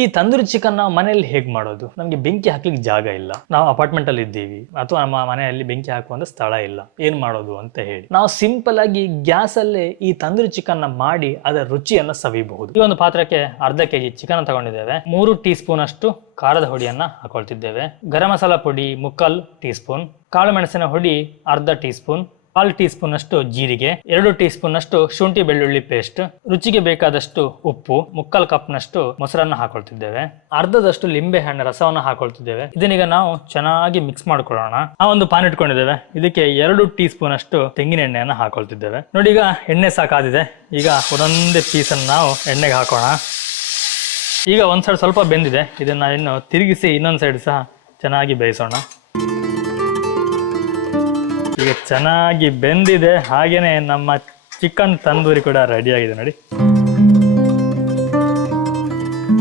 ಈ ತಂದೂರಿ ಚಿಕನ್ ನಾವು ಮನೆಯಲ್ಲಿ ಹೇಗ್ ಮಾಡೋದು? ನಮ್ಗೆ ಬೆಂಕಿ ಹಾಕ್ಲಿಕ್ಕೆ ಜಾಗ ಇಲ್ಲ, ನಾವು ಅಪಾರ್ಟ್ಮೆಂಟ್ ಅಲ್ಲಿ ಇದ್ದೀವಿ ಅಥವಾ ನಮ್ಮ ಮನೆಯಲ್ಲಿ ಬೆಂಕಿ ಹಾಕುವಂತ ಸ್ಥಳ ಇಲ್ಲ, ಏನ್ ಮಾಡೋದು ಅಂತ ಹೇಳಿ ನಾವು ಸಿಂಪಲ್ ಆಗಿ ಗ್ಯಾಸ್ ಅಲ್ಲೇ ಈ ತಂದೂರಿ ಚಿಕನ್ ನ ಮಾಡಿ ಅದರ ರುಚಿಯನ್ನ ಸವಿಬಹುದು. ಈ ಒಂದು ಪಾತ್ರಕ್ಕೆ ಅರ್ಧ ಕೆಜಿ ಚಿಕನ್ ತಗೊಂಡಿದ್ದೇವೆ. 3 ಟೀ ಸ್ಪೂನ್ ಅಷ್ಟು ಖಾರದ ಹುಡಿಯನ್ನ ಹಾಕೊಳ್ತಿದ್ದೇವೆ. ಗರಂ ಮಸಾಲಾ ಪುಡಿ 3/4 ಟೀ ಸ್ಪೂನ್, ಕಾಳು ಮೆಣಸಿನ ಹುಡಿ ಅರ್ಧ ಟೀ ಸ್ಪೂನ್, 1/2 ಟೀ ಸ್ಪೂನ್ ಅಷ್ಟು ಜೀರಿಗೆ, 2 ಟೀ ಸ್ಪೂನ್ ಅಷ್ಟು ಶುಂಠಿ ಬೆಳ್ಳುಳ್ಳಿ ಪೇಸ್ಟ್, ರುಚಿಗೆ ಬೇಕಾದಷ್ಟು ಉಪ್ಪು, 3/4 ಕಪ್ ನಷ್ಟು ಮೊಸರನ್ನ ಹಾಕೊಳ್ತಿದ್ದೇವೆ. ಅರ್ಧದಷ್ಟು ಲಿಂಬೆ ಹಣ್ಣಿನ ರಸವನ್ನ ಹಾಕೊಳ್ತಿದ್ದೇವೆ. ಇದನ್ನೀಗ ನಾವು ಚೆನ್ನಾಗಿ ಮಿಕ್ಸ್ ಮಾಡ್ಕೊಳ್ಳೋಣ. ಆ ಒಂದು ಪಾನ್ ಇಟ್ಕೊಂಡಿದ್ದೇವೆ. ಇದಕ್ಕೆ 2 ಟೀ ಸ್ಪೂನ್ ಅಷ್ಟು ತೆಂಗಿನ ಎಣ್ಣೆಯನ್ನ ಹಾಕೊಳ್ತಿದ್ದೇವೆ. ನೋಡಿ, ಈಗ ಎಣ್ಣೆ ಸಾಕಾದಿದೆ. ಈಗ ಒಂದೊಂದೇ ಪೀಸನ್ನು ನಾವು ಎಣ್ಣೆಗೆ ಹಾಕೋಣ. ಈಗ ಒಂದ್ ಸೈಡ್ ಸ್ವಲ್ಪ ಬೆಂದಿದೆ, ಇದನ್ನ ಇನ್ನು ತಿರುಗಿಸಿ ಇನ್ನೊಂದ್ ಸೈಡ್ ಸಹ ಚೆನ್ನಾಗಿ ಬೇಯಿಸೋಣ. ಈಗ ಚೆನ್ನಾಗಿ ಬೆಂದಿದೆ, ಹಾಗೇನೆ ನಮ್ಮ ಚಿಕನ್ ತಂದೂರಿ ಕೂಡ ರೆಡಿ ಆಗಿದೆ ನೋಡಿ.